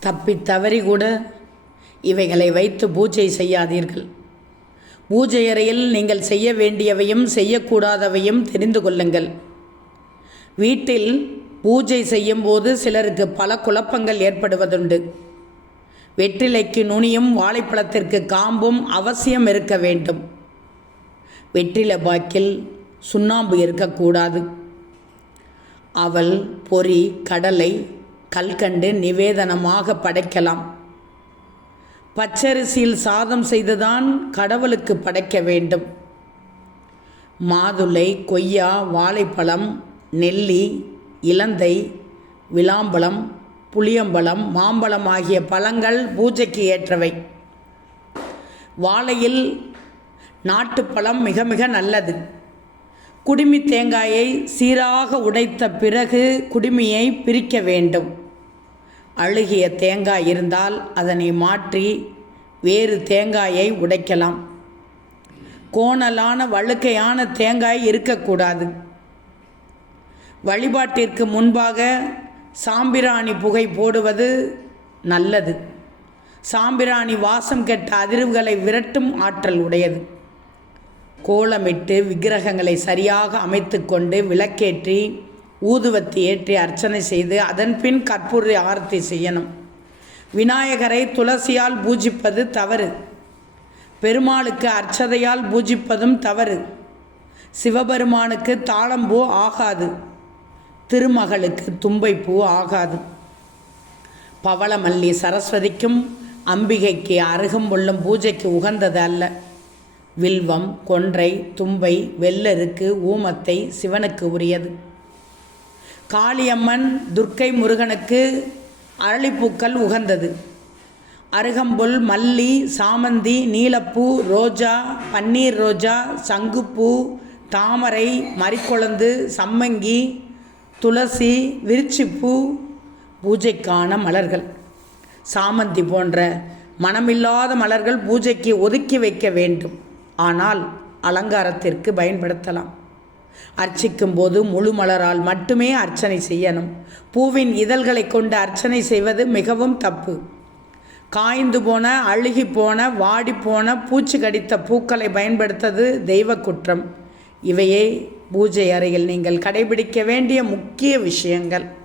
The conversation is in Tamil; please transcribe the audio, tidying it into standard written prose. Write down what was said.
தப்பி தவறி கூட இவைகளை வைத்து பூஜை செய்யாதீர்கள். பூஜை அறையில் நீங்கள் செய்ய வேண்டியவையும் செய்யக்கூடாதவையும் தெரிந்து கொள்ளுங்கள். வீட்டில் பூஜை செய்யும்போது சிலருக்கு பல குழப்பங்கள் ஏற்படுவதுண்டு. வெற்றிலைக்கு நுனியும் வாழைப்பழத்திற்கு காம்பும் அவசியம் இருக்க வேண்டும். வெற்றிலை பாக்கில் சுண்ணாம்பு இருக்கக்கூடாது. அவல், பொரி, கடலை, கல்கண்டு நிவேதனமாக படைக்கலாம். பச்சரிசியில் சாதம் செய்துதான் கடவுளுக்கு படைக்க வேண்டும். மாதுளை, கொய்யா, வாழைப்பழம், நெல்லி, இலந்தை, விளாம்பழம், புளியம்பழம், மாம்பழம் ஆகிய பழங்கள் பூஜைக்கு ஏற்றவை. வாழையில் நாட்டுப்பழம் மிக மிக நல்லது. குடுமி தேங்காயை சீராக உடைத்த பிறகு குடுமியை பிரிக்க வேண்டும். அழுகிய தேங்காய் இருந்தால் அதனை மாற்றி வேறு தேங்காயை உடைக்கலாம். கோணலான வழுக்கையான தேங்காய் இருக்கக்கூடாது. வழிபாட்டிற்கு முன்பாக சாம்பிராணி புகை போடுவது நல்லது. சாம்பிராணி வாசம் கெட்ட அதிர்வுகளை விரட்டும் ஆற்றல் உடையது. கோலமிட்டு விக்கிரகங்களை சரியாக அமைத்து கொண்டு விளக்கேற்றி ஊதுவத்தி ஏற்றி அர்ச்சனை செய்து அதன் பின் கற்பூர ஆரத்தி செய்யணும். விநாயகரை துளசியால் பூஜிப்பது தவறு. பெருமாளுக்கு அர்ச்சதையால் பூஜிப்பதும் தவறு. சிவபெருமானுக்கு தாழம்பூ ஆகாது. திருமகளுக்கு தும்பைப்பூ ஆகாது. பவளமல்லி சரஸ்வதிக்கும் அம்பிகைக்கு அருகம்புல்லும் பூஜைக்கு உகந்தது அல்ல. வில்வம், கொன்றை, தும்பை, வெள்ளருக்கு, ஊமத்தை சிவனுக்கு உரியது. காளியம்மன், துர்க்கை, முருகனுக்கு அரளிப்பூக்கள் உகந்தது. அருகம்புல், மல்லி, சாமந்தி, நீலப்பூ, ரோஜா, பன்னீர் ரோஜா, சங்குப்பூ, தாமரை, மரிக்கொழுந்து, சம்மங்கி, துளசி, விருச்சிப்பூ பூஜைக்கான மலர்கள். சாமந்தி போன்ற மனமில்லாத மலர்கள் பூஜைக்கு ஒதுக்கி வைக்க வேண்டும். ஆனால் அலங்காரத்திற்கு பயன்படுத்தலாம். அர்ச்சிக்கும் போது முழு மலரால் மட்டுமே அர்ச்சனை செய்யணும். பூவின் இதழ்களை கொண்டு அர்ச்சனை செய்வது மிகவும் தப்பு. காய்ந்து போன, அழுகி போன, வாடி போன, பூச்சி கடித்த பூக்களை பயன்படுத்தது தெய்வ குற்றம். இவையே பூஜை அறையில் நீங்கள் கடைபிடிக்க வேண்டிய முக்கிய விஷயங்கள்.